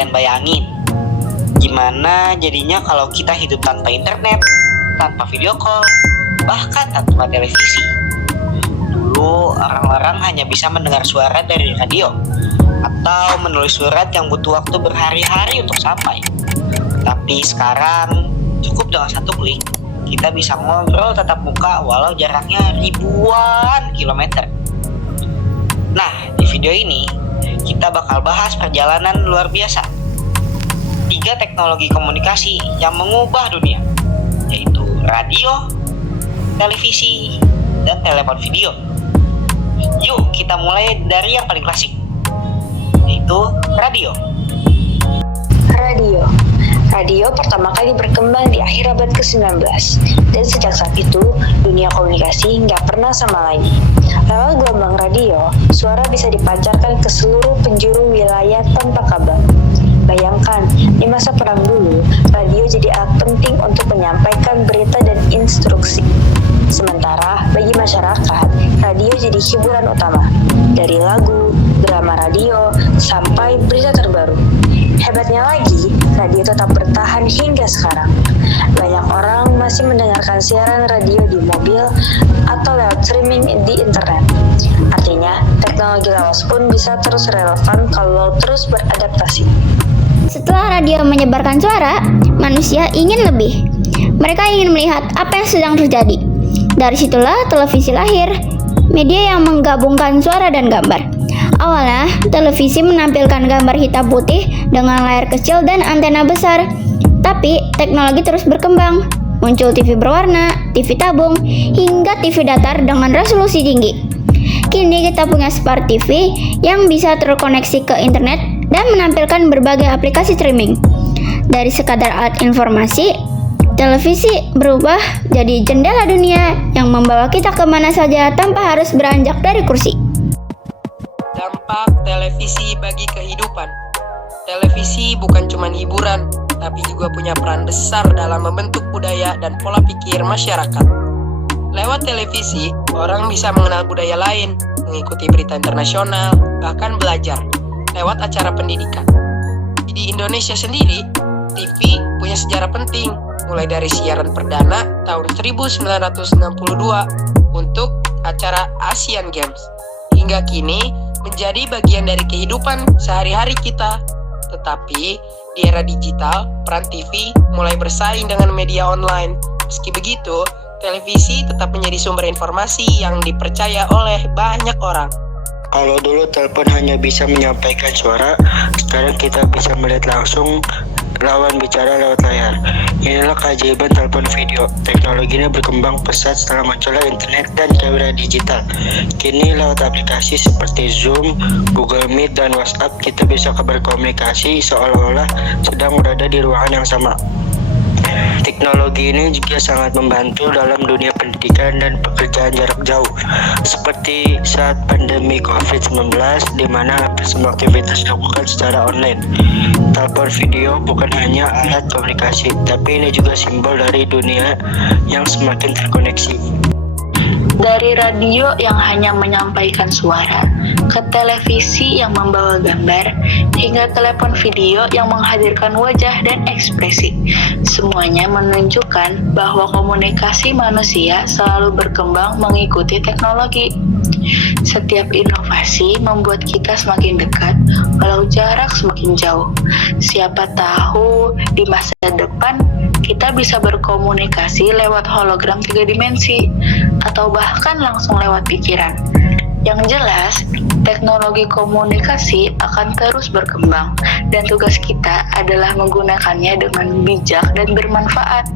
kalian bayangin gimana jadinya kalau kita hidup tanpa internet, tanpa video call, bahkan tanpa televisi? Dulu orang-orang hanya bisa mendengar suara dari radio atau menulis surat yang butuh waktu berhari-hari untuk sampai. Tapi sekarang cukup dengan satu klik, kita bisa ngobrol tatap muka walau jaraknya ribuan kilometer. Nah, di video ini kita bakal bahas perjalanan luar biasa 3 teknologi komunikasi yang mengubah dunia, yaitu radio, televisi, dan telepon video. Yuk kita mulai dari yang paling klasik, yaitu radio. Radio pertama kali berkembang di akhir abad ke-19, dan sejak saat itu, dunia komunikasi nggak pernah sama lagi. Lewat gelombang radio, suara bisa dipancarkan ke seluruh penjuru wilayah tanpa kabel. Bayangkan, di masa perang dulu, radio jadi alat penting untuk menyampaikan berita dan instruksi. Sementara, bagi masyarakat, radio jadi hiburan utama. Dari lagu, drama radio, sampai berita terbaru. Hebatnya lagi, radio tetap bertahan hingga sekarang. Banyak orang masih mendengarkan siaran radio di mobil atau lewat streaming di internet. Artinya, teknologi lawas pun bisa terus relevan kalau terus beradaptasi. Setelah radio menyebarkan suara, manusia ingin lebih. Mereka ingin melihat apa yang sedang terjadi. Dari situlah televisi lahir, media yang menggabungkan suara dan gambar. Awalnya, televisi menampilkan gambar hitam putih dengan layar kecil dan antena besar. Tapi, teknologi terus berkembang. Muncul TV berwarna, TV tabung, hingga TV datar dengan resolusi tinggi. Kini kita punya Smart TV yang bisa terkoneksi ke internet dan menampilkan berbagai aplikasi streaming. Dari sekadar alat informasi, televisi berubah jadi jendela dunia yang membawa kita kemana saja tanpa harus beranjak dari kursi. Dampak televisi bagi kehidupan. Televisi bukan cuma hiburan, tapi juga punya peran besar dalam membentuk budaya dan pola pikir masyarakat. Lewat televisi, orang bisa mengenal budaya lain, mengikuti berita internasional, bahkan belajar lewat acara pendidikan. Di Indonesia sendiri, TV punya sejarah penting, mulai dari siaran perdana tahun 1962 untuk acara Asian Games, hingga kini menjadi bagian dari kehidupan sehari-hari kita. Tetapi di era digital, peran TV mulai bersaing dengan media online. Meski begitu, televisi tetap menjadi sumber informasi yang dipercaya oleh banyak orang. Kalau dulu telepon hanya bisa menyampaikan suara, sekarang kita bisa melihat langsung lawan bicara lewat layar. Inilah keajaiban telepon video. Teknologinya berkembang pesat setelah munculnya internet dan kamera digital. Kini lewat aplikasi seperti Zoom, Google Meet, dan WhatsApp, kita bisa berkomunikasi seolah-olah sedang berada di ruangan yang sama. Teknologi ini juga sangat membantu dalam dunia pendidikan dan pekerjaan jarak jauh, seperti saat pandemi COVID-19, di mana hampir semua aktivitas dilakukan secara online. Telepon video bukan hanya alat komunikasi, tapi ini juga simbol dari dunia yang semakin terkoneksi. Dari radio yang hanya menyampaikan suara, ke televisi yang membawa gambar, hingga telepon video yang menghadirkan wajah dan ekspresi. Semuanya menunjukkan bahwa komunikasi manusia selalu berkembang mengikuti teknologi. Setiap inovasi membuat kita semakin dekat, walau jarak semakin jauh. Siapa tahu di masa depan kita bisa berkomunikasi lewat hologram 3 dimensi, atau bahkan langsung lewat pikiran. Yang jelas, teknologi komunikasi akan terus berkembang, dan tugas kita adalah menggunakannya dengan bijak dan bermanfaat.